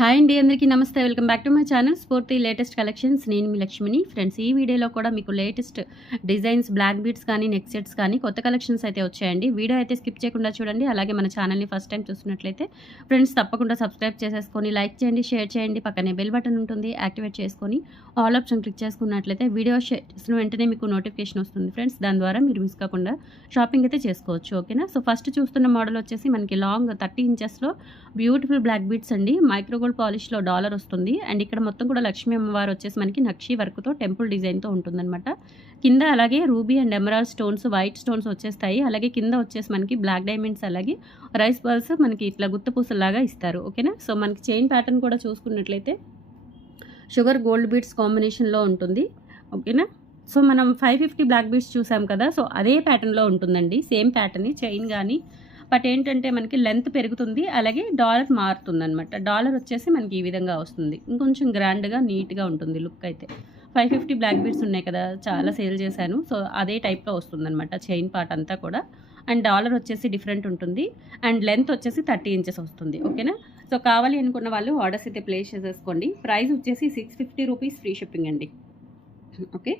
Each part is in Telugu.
హాయ్ అండి, అందరికీ నమస్తే. Welcome back to my channel స్ఫూర్తి లేటెస్ట్ కలెక్షన్స్. నేను మీ లక్ష్మిని. ఫ్రెండ్స్, ఈ వీడియోలో కూడా మీకు లేటెస్ట్ డిజైన్స్, బ్లాక్ బీడ్స్ కానీ, నెక్ సెట్స్ కానీ కొత్త కలెక్షన్స్ అయితే వచ్చాయండి. వీడియో అయితే స్కిప్ చేయకుండా చూడండి. అలాగే మన ఛానల్ని ఫస్ట్ టైం చూస్తున్నట్లయితే ఫ్రెండ్స్ తప్పకుండా సబ్స్క్రైబ్ చేసేసుకొని లైక్ చేయండి, షేర్ చేయండి. పక్కనే బెల్ బటన్ ఉంటుంది, యాక్టివేట్ చేసుకొని ఆల్ ఆప్షన్ క్లిక్ చేసుకున్నట్లయితే వీడియో చేసిన వెంటనే మీకు నోటిఫికేషన్ వస్తుంది ఫ్రెండ్స్. దాని ద్వారా మీరు మిస్ కాకుండా షాపింగ్ అయితే చేసుకోవచ్చు. ఓకేనా? సో ఫస్ట్ చూస్తున్న మోడల్ వచ్చేసి మనకి లాంగ్ 30 ఇంచెస్లో బ్యూటిఫుల్ బ్లాక్ బీడ్స్ అండి. మైక్రో గోల్డ్ పాలిష్లో డాలర్ వస్తుంది. అండ్ ఇక్కడ మొత్తం కూడా లక్ష్మీ అమ్మవారు వచ్చేసి మనకి నక్షి వర్క్తో టెంపుల్ డిజైన్తో ఉంటుందన్నమాట. కింద అలాగే ruby and emerald stones, white stones వచ్చేస్తాయి. అలాగే కింద వచ్చేసి మనకి బ్లాక్ డైమండ్స్, అలాగే రైస్ బాల్స్ మనకి ఇట్లా గుత్తపూసలాగా ఇస్తారు. ఓకేనా? సో మనకి చైన్ ప్యాటర్న్ కూడా చూసుకున్నట్లయితే షుగర్ గోల్డ్ బీడ్స్ కాంబినేషన్లో ఉంటుంది. ఓకేనా? సో మనం 550 బ్లాక్ బీడ్స్ చూసాం కదా, సో అదే ప్యాటర్న్లో ఉంటుందండి. సేమ్ ప్యాటర్న్ చైన్ కానీ, బట్ ఏంటంటే మనకి లెంత్ పెరుగుతుంది, అలాగే డాలర్ మారుతుంది అనమాట. డాలర్ వచ్చేసి మనకి ఈ విధంగా వస్తుంది. ఇంకొంచెం గ్రాండ్గా నీట్గా ఉంటుంది లుక్ అయితే. 550 బ్లాక్ బీడ్స్ ఉన్నాయి కదా, చాలా సేల్ చేశాను. సో అదే టైప్లో వస్తుందన్నమాట చైన్ పార్ట్ అంతా కూడా. అండ్ డాలర్ వచ్చేసి డిఫరెంట్ ఉంటుంది. అండ్ లెంత్ వచ్చేసి 30 ఇంచెస్ వస్తుంది. ఓకేనా? సో కావాలి అనుకున్న వాళ్ళు ఆర్డర్స్ అయితే ప్లేస్ చేసేసుకోండి. ప్రైస్ వచ్చేసి 650 రూపీస్, ఫ్రీ షిప్పింగ్ అండి. ఓకే,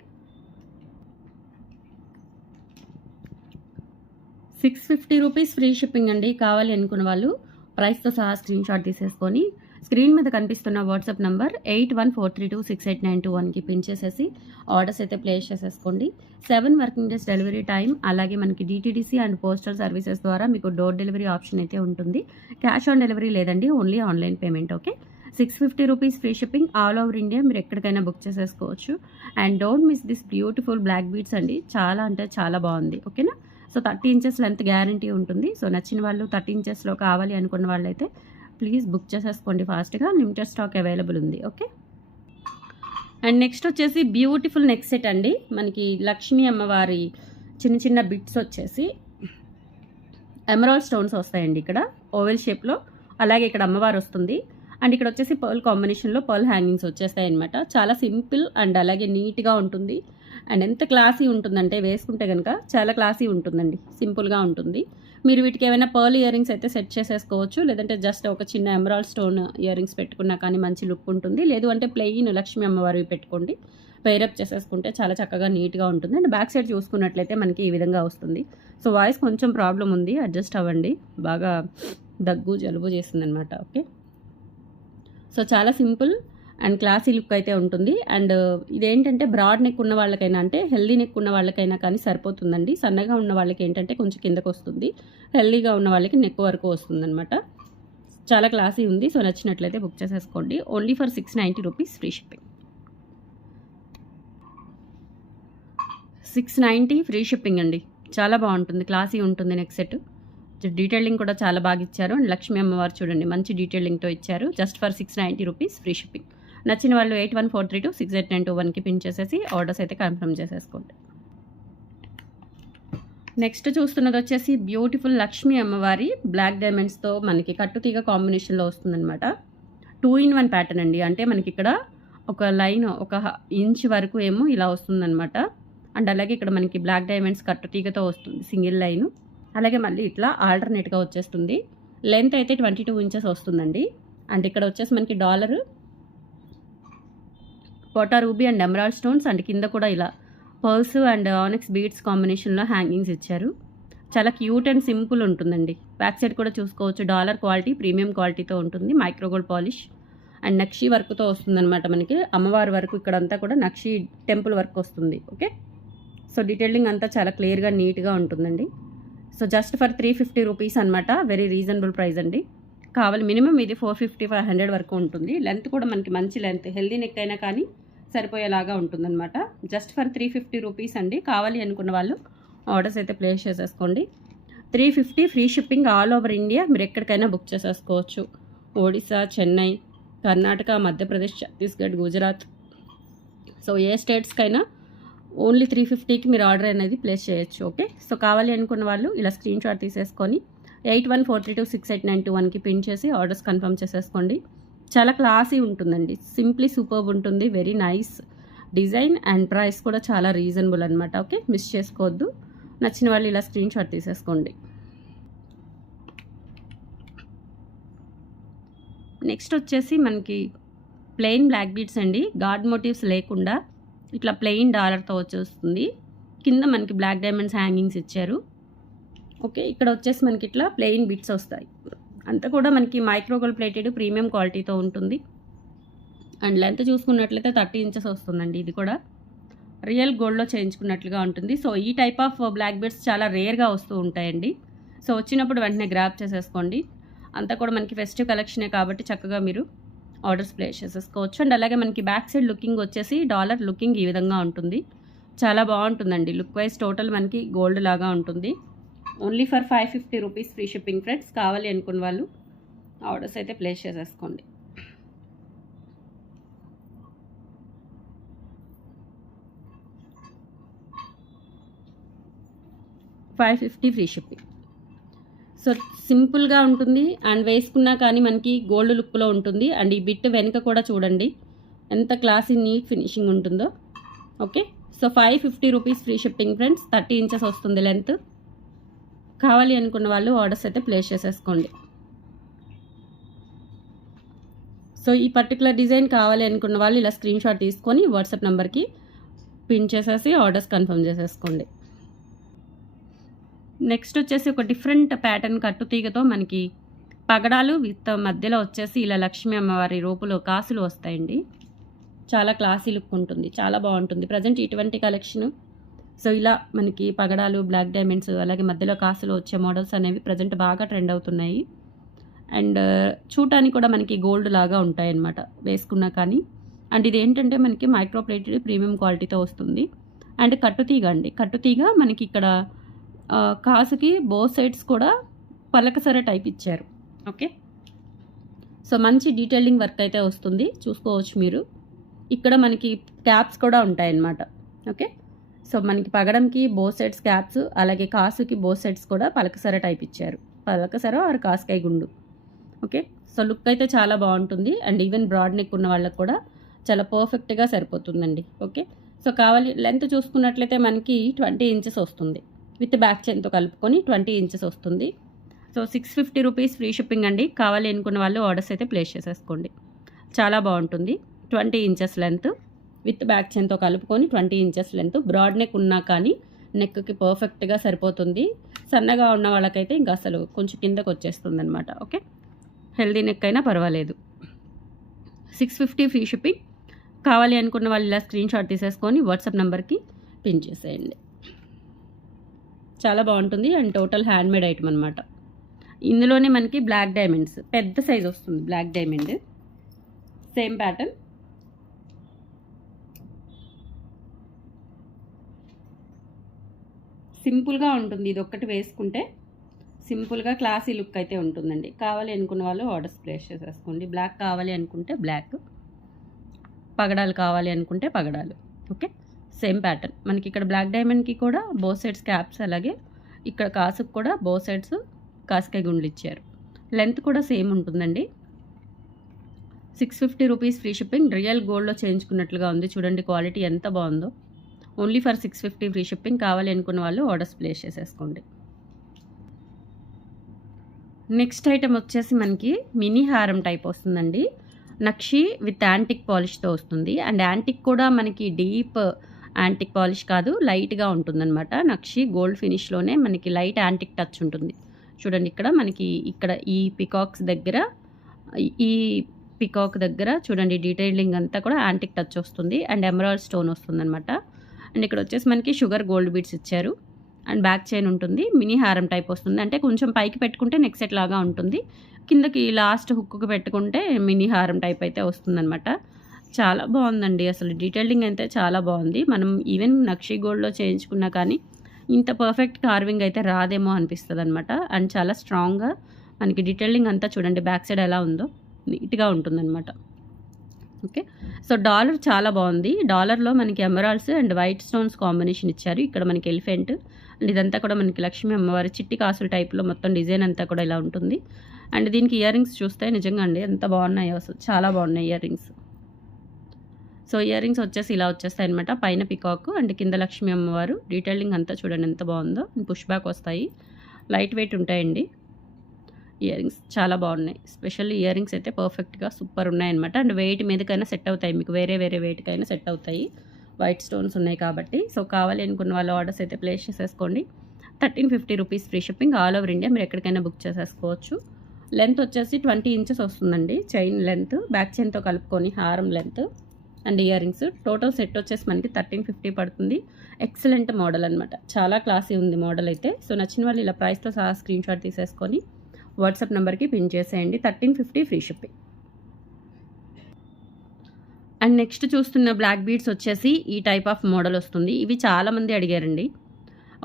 650 రూపీస్ ఫ్రీ షిప్పింగ్ అండి. కావాలి అనుకున్న వాళ్ళు ప్రైస్తో సహా స్క్రీన్ షాట్ తీసేసుకొని స్క్రీన్ మీద కనిపిస్తున్న వాట్సాప్ నంబర్ 8143268921కి పిన్ చేసేసి ఆర్డర్స్ అయితే ప్లేస్ చేసేసుకోండి. 7 వర్కింగ్ డేస్ డెలివరీ టైం. అలాగే మనకి DTDC అండ్ పోస్టల్ సర్వీసెస్ ద్వారా మీకు డోర్ డెలివరీ ఆప్షన్ అయితే ఉంటుంది. క్యాష్ ఆన్ డెలివరీ లేదండి, only online payment. Okay, 650 rupees free shipping. All over India మీరు ఎక్కడికైనా బుక్ చేసేసుకోవచ్చు. And don't miss this beautiful black beads అండి. చాలా అంటే చాలా బాగుంది. ఓకేనా? సో 30 ఇంచెస్ లెంత్ గ్యారంటీ ఉంటుంది. సో నచ్చిన వాళ్ళు 30 ఇంచెస్లో కావాలి అనుకున్న వాళ్ళైతే ప్లీజ్ బుక్ చేసేసుకోండి ఫాస్ట్గా. లిమిటెడ్ స్టాక్ అవైలబుల్ ఉంది. ఓకే, అండ్ నెక్స్ట్ వచ్చేసి బ్యూటిఫుల్ నెక్ సెట్ అండి. మనకి లక్ష్మీ అమ్మవారి చిన్న చిన్న బిట్స్ వచ్చేసి ఎమరాల్డ్ స్టోన్స్ వస్తాయండి. ఇక్కడ ఓవెల్ షేప్లో, అలాగే ఇక్కడ అమ్మవారు వస్తుంది. అండ్ ఇక్కడ వచ్చేసి పర్ల్ కాంబినేషన్లో పర్ల్ హ్యాంగింగ్స్ వచ్చేస్తాయి అనమాట. చాలా సింపుల్ అండ్ అలాగే నీట్గా ఉంటుంది. అండ్ ఎంత క్లాసీ ఉంటుందంటే వేసుకుంటే కనుక చాలా క్లాసీ ఉంటుందండి, సింపుల్గా ఉంటుంది. మీరు వీటికి ఏమైనా పర్ల్ ఇయర్ రింగ్స్ అయితే సెట్ చేసేసుకోవచ్చు, లేదంటే జస్ట్ ఒక చిన్న ఎమరాల్డ్ స్టోన్ ఇయర్ రింగ్స్ పెట్టుకున్నా కానీ మంచి లుక్ ఉంటుంది. లేదు అంటే ప్లెయిన్ లక్ష్మీ అమ్మవారివి పెట్టుకోండి, పేరప్ చేసేసుకుంటే చాలా చక్కగా నీట్గా ఉంటుంది. అండ్ బ్యాక్ సైడ్ చూసుకున్నట్లయితే మనకి ఈ విధంగా వస్తుంది. సో వాయిస్ కొంచెం ప్రాబ్లం ఉంది, అడ్జస్ట్ అవ్వండి. బాగా దగ్గు జలుబు చేస్తుంది అనమాట. ఓకే, సో చాలా సింపుల్ అండ్ క్లాసీ లుక్ అయితే ఉంటుంది. అండ్ ఇదేంటంటే బ్రాడ్ నెక్ ఉన్న వాళ్ళకైనా, అంటే హెల్దీ నెక్ ఉన్న వాళ్ళకైనా కానీ సరిపోతుందండి. సన్నగా ఉన్న వాళ్ళకి ఏంటంటే కొంచెం కిందకు వస్తుంది, హెల్దీగా ఉన్న వాళ్ళకి నెక్ వరకు వస్తుంది అనమాట. చాలా క్లాసీ ఉంది. సో నచ్చినట్లయితే బుక్ చేసేసుకోండి. Only for 690 rupees free shipping. 690 free shipping అండి. చాలా బాగుంటుంది, క్లాసీ ఉంటుంది నెక్ సెట్. డీటెయిలింగ్ కూడా చాలా బాగా ఇచ్చారు. అండ్ లక్ష్మీ అమ్మవారు చూడండి మంచి డీటెయిలింగ్తో ఇచ్చారు. Just for 690 rupees free shipping. నచ్చిన వాళ్ళు 8143268921కి పిన్ చేసేసి ఆర్డర్స్ అయితే కన్ఫర్మ్ చేసేసుకోండి. నెక్స్ట్ చూస్తున్నది వచ్చేసి బ్యూటిఫుల్ లక్ష్మీ అమ్మవారి బ్లాక్ డైమండ్స్తో మనకి కట్టుతీగ కాంబినేషన్లో వస్తుందన్నమాట. 2-in-1 ప్యాటర్న్ అండి. అంటే మనకి ఇక్కడ ఒక లైన్ 1 ఇంచ్ వరకు ఏమో ఇలా వస్తుందన్నమాట. అండ్ అలాగే ఇక్కడ మనకి బ్లాక్ డైమండ్స్ కట్టుతీగతో వస్తుంది సింగిల్ లైను. అలాగే మళ్ళీ ఇట్లా ఆల్టర్నేట్గా వచ్చేస్తుంది. లెంత్ అయితే 22 ఇంచెస్ వస్తుందండి. అండ్ ఇక్కడ వచ్చేసి మనకి డాలర్, పోటా ruby and emerald stones, and కింద కూడా ఇలా పర్ల్స్ అండ్ ఆనిక్స్ బీడ్స్ కాంబినేషన్లో హ్యాంగింగ్స్ ఇచ్చారు. చాలా క్యూట్ అండ్ సింపుల్ ఉంటుందండి. బ్యాక్ సైడ్ కూడా చూసుకోవచ్చు. డాలర్ క్వాలిటీ, ప్రీమియం క్వాలిటీతో ఉంటుంది. Micro gold polish and nakshi వర్క్తో వస్తుందన్నమాట. మనకి అమ్మవారి వరకు ఇక్కడంతా కూడా నక్షి టెంపుల్ వర్క్ వస్తుంది. ఓకే, సో డీటెయిలింగ్ అంతా చాలా క్లియర్గా నీట్గా ఉంటుందండి. సో జస్ట్ ఫర్ 350 రూపీస్ అనమాట. వెరీ రీజనబుల్ ప్రైస్ అండి. కావాలి మినిమం ఇది 450-500 వరకు ఉంటుంది. లెంత్ కూడా మనకి మంచి లెంత్, హెల్దీ నెక్ అయినా కానీ సరిపోయేలాగా ఉంటుందన్నమాట. జస్ట్ ఫర్ 350 రూపీస్ అండి. కావాలి అనుకున్న వాళ్ళు ఆర్డర్స్ అయితే ప్లేస్ చేసేసుకోండి. 350 free shipping. All over India మీరు ఎక్కడికైనా బుక్ చేసేసుకోవచ్చు. ఒడిశా, చెన్నై, కర్ణాటక, మధ్యప్రదేశ్, ఛత్తీస్గఢ్, గుజరాత్, సో ఏ స్టేట్స్కైనా ఓన్లీ 350కి మీరు ఆర్డర్ అనేది ప్లేస్ చేయొచ్చు. ఓకే, సో కావాలి అనుకున్న వాళ్ళు ఇలా స్క్రీన్ షాట్ తీసేసుకొని 8143268921కి పిన్ చేసి ఆర్డర్స్ కన్ఫర్మ్ చేసేసుకోండి. చాలా క్లాసీ ఉంటుందండి, సింప్లీ సూపర్బ్ ఉంటుంది. Very nice design and price కూడా చాలా రీజనబుల్ అనమాట. ఓకే, మిస్ చేసుకోవద్దు. నచ్చిన వాళ్ళు ఇలా స్క్రీన్ షాట్ తీసేసుకోండి. నెక్స్ట్ వచ్చేసి మనకి ప్లెయిన్ బ్లాక్ బీడ్స్ అండి, గాడ్ మోటివ్స్ లేకుండా ఇట్లా ప్లెయిన్ డాలర్తో వచ్చేస్తుంది. కింద మనకి బ్లాక్ డైమండ్స్ హ్యాంగింగ్స్ ఇచ్చారు. ఓకే, ఇక్కడ వచ్చేసి మనకి ఇట్లా ప్లెయిన్ బిట్స్ వస్తాయి. అంతా కూడా మనకి మైక్రోగోల్డ్ ప్లేటెడ్ ప్రీమియం క్వాలిటీతో ఉంటుంది. అండ్ లెంత్ చూసుకున్నట్లయితే 30 ఇంచెస్ వస్తుందండి. ఇది కూడా రియల్ గోల్డ్లో చేయించుకున్నట్లుగా ఉంటుంది. సో ఈ టైప్ ఆఫ్ బ్లాక్ బీడ్స్ చాలా రేర్గా వస్తూ ఉంటాయండి. సో వచ్చినప్పుడు వెంటనే గ్రాప్ చేసేసుకోండి. అంతా కూడా మనకి ఫెస్టివ్ కలెక్షనే కాబట్టి చక్కగా మీరు ఆర్డర్స్ ప్లేస్ చేసేసుకోవచ్చు. అండ్ అలాగే మనకి బ్యాక్ సైడ్ లుకింగ్ వచ్చేసి డాలర్ లుకింగ్ ఈ విధంగా ఉంటుంది. చాలా బాగుంటుందండి. లుక్ వైజ్ టోటల్ మనకి గోల్డ్ లాగా ఉంటుంది. Only for 550 rupees free shipping friends. కావాలి అనుకున్న వాళ్ళు ఆర్డర్స్ అయితే ప్లేస్ చేసేసుకోండి. $550 ఫ్రీ షిప్పింగ్. సో సింపుల్గా ఉంటుంది అండ్ వేసుకున్నా కానీ మనకి గోల్డ్ లుక్లో ఉంటుంది. అండ్ ఈ బిట్ వెనుక కూడా చూడండి ఎంత క్లాసీ నీట్ ఫినిషింగ్ ఉంటుందో. Okay, so 550 rupees free shipping friends. 30 inches వస్తుంది లెంత్. కావాలి అనుకున్న వాళ్ళు ఆర్డర్స్ అయితే ప్లేస్ చేసేసుకోండి. సో ఈ పర్టికులర్ డిజైన్ కావాలి అనుకున్న వాళ్ళు ఇలా స్క్రీన్ షాట్ తీసుకొని వాట్సాప్ నెంబర్కి పిన్ చేసేసి ఆర్డర్స్ కన్ఫర్మ్ చేసేసుకోండి. నెక్స్ట్ వచ్చేసి ఒక డిఫరెంట్ ప్యాటర్న్ కట్టుతీగతో మనకి పగడాలు విత్ మధ్యలో వచ్చేసి ఇలా లక్ష్మీ అమ్మవారి రూపులో కాసులు వస్తాయండి. చాలా క్లాసీ లుక్ ఉంటుంది, చాలా బాగుంటుంది. ప్రజెంట్ ఇటువంటి కలెక్షన్. సో ఇలా మనకి పగడాలు, బ్లాక్ డైమండ్స్, అలాగే మధ్యలో కాసులు వచ్చే మోడల్స్ అనేవి ప్రజెంట్ బాగా ట్రెండ్ అవుతున్నాయి. అండ్ చూడటానికి కూడా మనకి గోల్డ్ లాగా ఉంటాయి అన్నమాట వేసుకున్నా కానీ. అండ్ ఇది ఏంటంటే మనకి మైక్రో ప్లేటెడ్ ప్రీమియం క్వాలిటీతో వస్తుంది. అండ్ కట్టుతీగ అండి, కట్టుతీగ మనకి ఇక్కడ కాసుకి బోత్ సైడ్స్ కూడా పలకసర టైప్ ఇచ్చారు. ఓకే, సో మంచి డీటెయిలింగ్ వర్క్ అయితే వస్తుంది, చూసుకోవచ్చు మీరు. ఇక్కడ మనకి క్యాప్స్ కూడా ఉంటాయన్నమాట. ఓకే, సో మనకి పగడంకి బోత్ సైడ్స్ క్యాప్స్, అలాగే కాసుకి బోత్ సైడ్స్ కూడా పలకసర టైప్ ఇచ్చారు. పలకసర ఆర్ కాసుకాయ గుండు. ఓకే, సో లుక్ అయితే చాలా బాగుంటుంది. అండ్ ఈవెన్ బ్రాడ్ నెక్ ఉన్న వాళ్ళకి కూడా చాలా పర్ఫెక్ట్గా సరిపోతుందండి. ఓకే, సో కావాలి లెంత్ చూసుకున్నట్లయితే మనకి 20 ఇంచెస్ వస్తుంది. విత్ బ్యాక్ చైన్తో కలుపుకొని 20 ఇంచెస్ వస్తుంది. సో 650 రూపీస్ ఫ్రీ షిప్పింగ్ అండి. కావాలి అనుకున్న వాళ్ళు ఆర్డర్స్ అయితే ప్లేస్ చేసేసుకోండి. చాలా బాగుంటుంది. 20 ఇంచెస్ లెంత్ విత్ బ్యాక్ చైన్తో కలుపుకొని 20 ఇంచెస్ లెంత్. బ్రాడ్ నెక్ ఉన్నా కానీ నెక్కి పర్ఫెక్ట్గా సరిపోతుంది. సన్నగా ఉన్న వాళ్ళకైతే ఇంకా అసలు కొంచెం కిందకు వచ్చేస్తుంది అనమాట. ఓకే, హెల్దీ నెక్ అయినా పర్వాలేదు. 650 ఫ్రీ షిప్పింగ్. కావాలి అనుకున్న వాళ్ళు ఇలా స్క్రీన్ షాట్ తీసేసుకొని వాట్సాప్ నెంబర్కి పిన్ చేసేయండి. చాలా బాగుంటుంది. అండ్ టోటల్ హ్యాండ్మేడ్ ఐటమ్ అనమాట. ఇందులోనే మనకి బ్లాక్ డైమండ్స్ పెద్ద సైజ్ వస్తుంది. Black diamond same pattern. సింపుల్గా ఉంటుంది. ఇది ఒక్కటి వేసుకుంటే సింపుల్గా క్లాసీ లుక్ అయితే ఉంటుందండి. కావాలి అనుకున్న వాళ్ళు ఆర్డర్స్ ప్లేస్ చేసేసుకోండి. బ్లాక్ కావాలి అనుకుంటే బ్లాక్, పగడాలు కావాలి అనుకుంటే పగడాలు. Okay, same pattern. మనకి ఇక్కడ బ్లాక్ డైమండ్కి కూడా బోత్ సైడ్స్ క్యాప్స్, అలాగే ఇక్కడ కాసుకు కూడా బోత్ సైడ్స్ కాసుకాయ గుండ్లు ఇచ్చారు. లెంత్ కూడా సేమ్ ఉంటుందండి. 650 రూపీస్ ఫ్రీ షిప్పింగ్. రియల్ గోల్డ్లో చేయించుకున్నట్లుగా ఉంది. చూడండి క్వాలిటీ ఎంత బాగుందో. Only for 650 free shipping. కావాలి అనుకున్న వాళ్ళు ఆర్డర్స్ ప్లేస్ చేసేసుకోండి. నెక్స్ట్ ఐటమ్ వచ్చేసి మనకి మినీ హారం టైప్ వస్తుందండి. నక్షి విత్ యాంటిక్ పాలిష్తో వస్తుంది. అండ్ యాంటిక్ కూడా మనకి డీప్ యాంటిక్ పాలిష్ కాదు, లైట్గా ఉంటుందన్నమాట. నక్షి గోల్డ్ ఫినిష్లోనే మనకి లైట్ యాంటిక్ టచ్ ఉంటుంది. చూడండి ఇక్కడ మనకి ఇక్కడ ఈ పికాక్స్ దగ్గర, ఈ పికాక్ దగ్గర చూడండి డీటెయిలింగ్ అంతా కూడా యాంటిక్ టచ్ వస్తుంది. అండ్ ఎమరాల్డ్ స్టోన్ వస్తుంది అనమాట. అండ్ ఇక్కడ వచ్చేసి మనకి షుగర్ గోల్డ్ బీడ్స్ ఇచ్చారు. అండ్ బ్యాక్ చైన్ ఉంటుంది. మినీ హారం టైప్ వస్తుంది. అంటే కొంచెం పైకి పెట్టుకుంటే నెక్ సెట్ లాగా ఉంటుంది, కిందకి లాస్ట్ హుక్కు పెట్టుకుంటే మినీ హారం టైప్ అయితే వస్తుందన్నమాట. చాలా బాగుందండి. అసలు డీటెయిలింగ్ అయితే చాలా బాగుంది. మనం ఈవెన్ నక్షి గోల్డ్లో చేయించుకున్నా కానీ ఇంత పర్ఫెక్ట్ కార్వింగ్ అయితే రాదేమో అనిపిస్తుంది అనమాట. అండ్ చాలా స్ట్రాంగ్గా మనకి డీటెయిలింగ్ అంతా చూడండి బ్యాక్ సైడ్ ఎలా ఉందో నీట్గా ఉంటుందన్నమాట. ఓకే, సో డాలర్ చాలా బాగుంది. డాలర్లో మనకి emeralds and white stones combination ఇచ్చారు. ఇక్కడ మనకి ఎలిఫెంట్ అండ్ ఇదంతా కూడా మనకి లక్ష్మీ అమ్మవారి చిట్టి కాసుల టైప్లో మొత్తం డిజైన్ అంతా కూడా ఇలా ఉంటుంది. అండ్ దీనికి ఇయర్ రింగ్స్ చూస్తే నిజంగా అండి ఎంత బాగున్నాయో, అసలు చాలా బాగున్నాయి ear rings. So ear rings వచ్చేసి ఇలా వచ్చేస్తాయి అనమాట. పైన పికాక్ అండ్ కింద లక్ష్మీ అమ్మవారు. డీటెయిలింగ్ అంతా చూడండి ఎంత బాగుందో. పుష్ బ్యాక్ వస్తాయి, లైట్ వెయిట్ ఉంటాయండి. ఇయర్ రింగ్స్ చాలా బాగున్నాయి. స్పెషల్లీ ఇయర్ రింగ్స్ అయితే పర్ఫెక్ట్గా సూపర్ ఉన్నాయన్నమాట. అండ్ వెయిట్ మీదకైనా సెట్ అవుతాయి, మీకు వేరే వెయిట్కైనా సెట్ అవుతాయి. వైట్ స్టోన్స్ ఉన్నాయి కాబట్టి. సో కావాలి అనుకున్న వాళ్ళు ఆర్డర్స్ అయితే ప్లేస్ చేసేసుకోండి. 1350 rupees free shipping. All over India మీరు ఎక్కడికైనా బుక్ చేసేసుకోవచ్చు. లెంత్ వచ్చేసి 20 ఇంచెస్ వస్తుందండి. చైన్ లెంత్ బ్యాక్ చైన్తో కలుపుకొని హారం length and ear rings total set వచ్చేసి మనకి 1350 పడుతుంది. ఎక్సలెంట్ మోడల్ అనమాట, చాలా క్లాసీ ఉంది మోడల్ అయితే. సో నచ్చిన వాళ్ళు ఇలా ప్రైస్తో సహా స్క్రీన్ షాట్ తీసేసుకొని వాట్సాప్ నెంబర్కి పిన్ చేసేయండి. 1350 ఫ్రీ షిప్పింగ్. అండ్ నెక్స్ట్ చూస్తున్న బ్లాక్ బీడ్స్ వచ్చేసి ఈ టైప్ ఆఫ్ మోడల్ వస్తుంది. ఇవి చాలామంది అడిగారండి.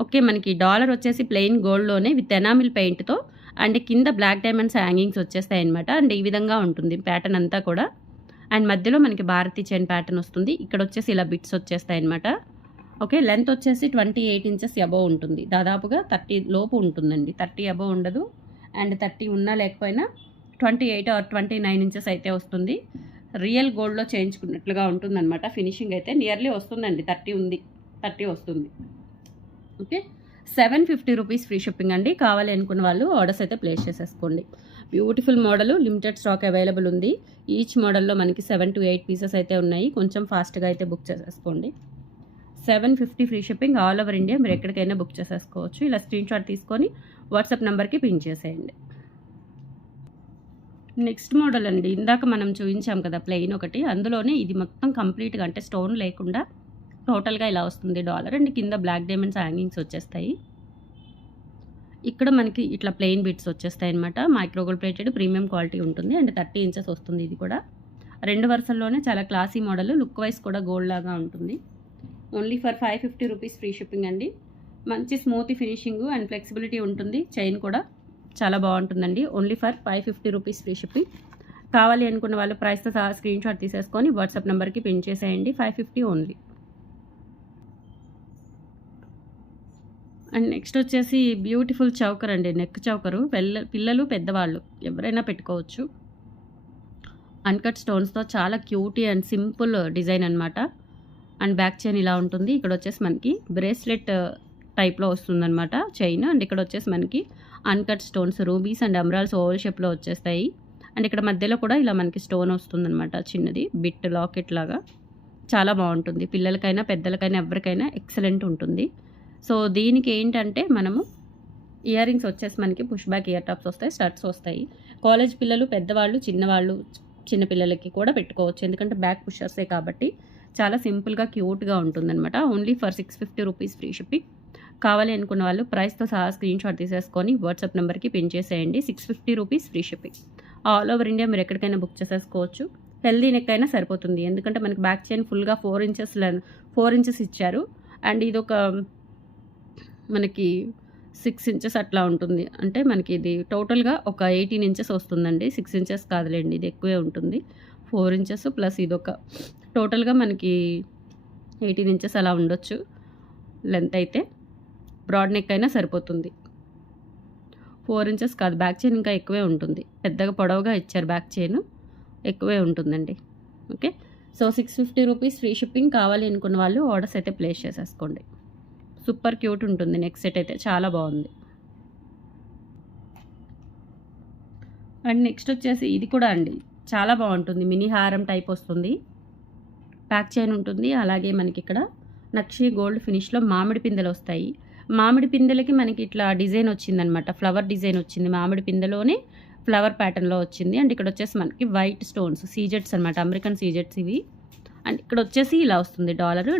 ఓకే, మనకి డాలర్ వచ్చేసి ప్లెయిన్ గోల్డ్లోనే విత్ ఎనామిల్ పెయింట్తో అండ్ కింద బ్లాక్ డైమండ్స్ హ్యాంగింగ్స్ వచ్చేస్తాయి అనమాట. అండ్ ఈ విధంగా ఉంటుంది ప్యాటర్న్ అంతా కూడా. అండ్ మధ్యలో మనకి భారతీ చైన్ ప్యాటర్న్ వస్తుంది. ఇక్కడ వచ్చేసి ఇలా బిట్స్ వచ్చేస్తాయి అనమాట. ఓకే, లెంత్ వచ్చేసి 28 ఇంచెస్ అబోవ్ ఉంటుంది. దాదాపుగా 30 లోపు ఉంటుందండి. 30 అబోవ్ ఉండదు. అండ్ 30 ఉన్నా లేకపోయినా 28 ఆర్ 29 ఇంచెస్ అయితే వస్తుంది. రియల్ గోల్డ్లో చేయించుకున్నట్లుగా ఉంటుందన్నమాట. ఫినిషింగ్ అయితే నియర్లీ వస్తుందండి. 30 వస్తుంది. ఓకే, 750 రూపీస్ ఫ్రీ షిప్పింగ్ అండి. కావాలి అనుకున్న వాళ్ళు ఆర్డర్స్ అయితే ప్లేస్ చేసేసుకోండి. Beautiful model, limited stock available ఉంది. ఈచ్ మోడల్లో మనకి 7 to 8 పీసెస్ అయితే ఉన్నాయి. కొంచెం ఫాస్ట్గా అయితే బుక్ చేసేసుకోండి. 750 free shipping. All over India మీరు ఎక్కడికైనా బుక్ చేసేసుకోవచ్చు. ఇలా స్క్రీన్ షాట్ తీసుకొని వాట్సాప్ నెంబర్కి పిన్ చేసేయండి. నెక్స్ట్ మోడల్ అండి, ఇందాక మనం చూపించాం కదా ప్లెయిన్ ఒకటి, అందులోనే ఇది మొత్తం కంప్లీట్గా అంటే స్టోన్ లేకుండా టోటల్గా ఇలా వస్తుంది డాలర్. అండ్ కింద బ్లాక్ డైమండ్స్ హ్యాంగింగ్స్ వచ్చేస్తాయి. ఇక్కడ మనకి ఇట్లా ప్లెయిన్ బిట్స్ వచ్చేస్తాయి అనమాట. మైక్రోగోల్డ్ ప్లేటెడ్ ప్రీమియం క్వాలిటీ ఉంటుంది. అండ్ 30 ఇంచెస్ వస్తుంది. ఇది కూడా 2 వరుసల్లోనే చాలా క్లాసీ మోడల్, లుక్ వైజ్ కూడా గోల్డ్ లాగా ఉంటుంది. Only for 550 rupees free shipping అండి. మంచి స్మూత్ ఫినిషింగ్ అండ్ ఫ్లెక్సిబిలిటీ ఉంటుంది. చైన్ కూడా చాలా బాగుంటుందండి. Only for 550 rupees free shipping. కావాలి అనుకున్న వాళ్ళు ప్రైస్తో సహా స్క్రీన్ షాట్ తీసేసుకొని వాట్సాప్ నెంబర్కి పిన్ చేసేయండి. 550 ఓన్లీ. అండ్ నెక్స్ట్ వచ్చేసి బ్యూటిఫుల్ చౌకర్ అండి, నెక్ చౌకరు. పిల్లలు పెద్దవాళ్ళు ఎవరైనా పెట్టుకోవచ్చు. అన్కట్ స్టోన్స్తో చాలా క్యూటీ అండ్ సింపుల్ డిజైన్ అనమాట. అండ్ బ్యాక్ చైన్ ఇలా ఉంటుంది. ఇక్కడ వచ్చేసి మనకి బ్రేస్లెట్ టైప్లో వస్తుందన్నమాట చైన్. అండ్ ఇక్కడ వచ్చేసి మనకి uncut stones, rubies and emeralds oval షేప్లో వచ్చేస్తాయి. అండ్ ఇక్కడ మధ్యలో కూడా ఇలా మనకి స్టోన్ వస్తుందన్నమాట, చిన్నది బిట్ లాకెట్ లాగా. చాలా బాగుంటుంది. పిల్లలకైనా పెద్దలకైనా ఎవరికైనా ఎక్సలెంట్ ఉంటుంది. సో దీనికి ఏంటంటే మనము ఇయర్ రింగ్స్ వచ్చేసి మనకి పుష్ బ్యాక్ ఇయర్ టాప్స్ వస్తాయి, స్టడ్స్ వస్తాయి. కాలేజ్ పిల్లలు, పెద్దవాళ్ళు, చిన్నపిల్లలకి కూడా పెట్టుకోవచ్చు. ఎందుకంటే బ్యాక్ పుషర్సే కాబట్టి చాలా సింపుల్గా క్యూట్గా ఉంటుందన్నమాట. Only for 650 rupees free shipping. కావాలి అనుకున్న వాళ్ళు ప్రైస్తో సహా స్క్రీన్ షాట్ తీసేసుకొని వాట్సాప్ నెంబర్కి పిన్ చేసేయండి. 650 rupees free shipping. All over India మీరు ఎక్కడికైనా బుక్ చేసేసుకోవచ్చు. హెల్దీ నెక్ అయినా సరిపోతుంది. ఎందుకంటే మనకి బ్యాక్ చైన్ ఫుల్గా 4 ఇంచెస్ ఇచ్చారు. అండ్ ఇదొక మనకి 6 ఇంచెస్ అట్లా ఉంటుంది. అంటే మనకి ఇది టోటల్గా ఒక 18 ఇంచెస్ వస్తుందండి. 6 ఇంచెస్ కాదులేండి, ఇది ఎక్కువే ఉంటుంది. 4 ఇంచెస్ ప్లస్ ఇదొక టోటల్గా మనకి 18 ఇంచెస్ అలా ఉండొచ్చు లెంత్ అయితే. బ్రాడ్ నెక్ అయినా సరిపోతుంది. 4 ఇంచెస్ కాదు, బ్యాక్ చైన్ ఇంకా ఎక్కువే ఉంటుంది. పెద్దగా పొడవుగా ఇచ్చారు, బ్యాక్ చైన్ ఎక్కువే ఉంటుందండి. Okay, so 650 rupees free shipping. కావాలి అనుకున్న వాళ్ళు ఆర్డర్స్ అయితే ప్లేస్ చేసేసుకోండి. సూపర్ క్యూట్ ఉంటుంది. నెక్స్ట్ సెట్ అయితే చాలా బాగుంది. అండ్ నెక్స్ట్ వచ్చేసి ఇది కూడా అండి చాలా బాగుంటుంది. మినీ హారం టైప్ వస్తుంది. బ్యాక్ చైన్ ఉంటుంది. అలాగే మనకి ఇక్కడ నక్షి గోల్డ్ ఫినిష్లో మామిడి పిందెలు వస్తాయి. మామిడి పిందెలకి మనకి ఇట్లా డిజైన్ వచ్చిందనమాట, ఫ్లవర్ డిజైన్ వచ్చింది. మామిడి పిందెలోనే ఫ్లవర్ ప్యాటర్న్లో వచ్చింది. అండ్ ఇక్కడ వచ్చేసి మనకి వైట్ స్టోన్స్, సీజెట్స్ అనమాట, అమెరికన్ సీజెట్స్ ఇవి. అండ్ ఇక్కడ వచ్చేసి ఇలా వస్తుంది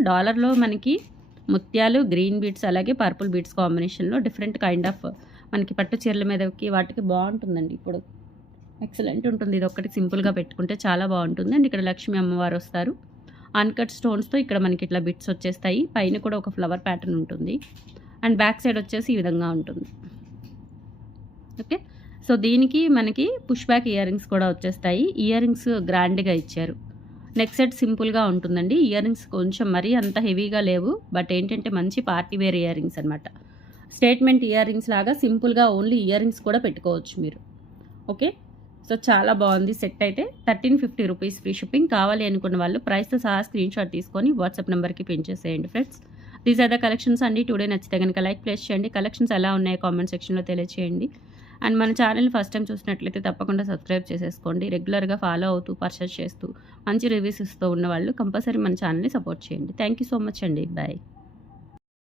డాలర్లో మనకి ముత్యాలు, గ్రీన్ బీడ్స్, అలాగే పర్పుల్ బీడ్స్ కాంబినేషన్లో డిఫరెంట్ కైండ్ ఆఫ్ మనకి పట్టు చీరల మీదకి వాటికి బాగుంటుందండి. ఇప్పుడు ఎక్సలెంట్ ఉంటుంది. ఇది ఒక్కటి సింపుల్గా పెట్టుకుంటే చాలా బాగుంటుంది. అండ్ ఇక్కడ లక్ష్మీ అమ్మవారు వస్తారు. అన్కట్ స్టోన్స్తో ఇక్కడ మనకి ఇట్లా బిట్స్ వచ్చేస్తాయి. పైన కూడా ఒక ఫ్లవర్ ప్యాటర్న్ ఉంటుంది. అండ్ బ్యాక్ సైడ్ వచ్చేసి ఈ విధంగా ఉంటుంది. ఓకే, సో దీనికి మనకి పుష్ బ్యాక్ ఇయర్ రింగ్స్ కూడా వచ్చేస్తాయి. ఇయర్ రింగ్స్ గ్రాండ్గా ఇచ్చారు. నెక్స్ట్ సెట్ సింపుల్గా ఉంటుందండి. ఇయర్ రింగ్స్ కొంచెం మరీ అంత హెవీగా లేవు, బట్ ఏంటంటే మంచి పార్టీ వేర్ ఇయర్ రింగ్స్ అనమాట. స్టేట్మెంట్ ఇయర్ రింగ్స్ లాగా సింపుల్గా ఓన్లీ ఇయర్ రింగ్స్ కూడా పెట్టుకోవచ్చు మీరు. ఓకే, సో చాలా బాగుంది సెట్ అయితే. 1350 రూపీస్ ఫ్రీ షిప్పింగ్. కావాలి అనుకున్న వాళ్ళు ప్రైస్తో సహా స్క్రీన్ షాట్ తీసుకొని వాట్సాప్ నెంబర్కి పిన్ చేసేయండి friends. These are the collections అండి. టుడే నచ్చితే కనుక లైక్ ప్లేస్ చేయండి. కలెక్షన్స్ ఎలా ఉన్నాయో కామెంట్ సెక్షన్లో తెలియజేయండి. అండ్ మన ఛానల్ని ఫస్ట్ టైం చూసినట్లయితే తప్పకుండా సబ్స్క్రైబ్ చేసేసుకోండి. రెగ్యులర్గా ఫాలో అవుతూ పర్చేస్ చేస్తూ మంచి రివ్యూస్ ఇస్తూ ఉన్నవాళ్ళు కంపల్సరీ మన ఛానల్ని సపోర్ట్ చేయండి. థ్యాంక్ యూ సో మచ్ అండి. బాయ్.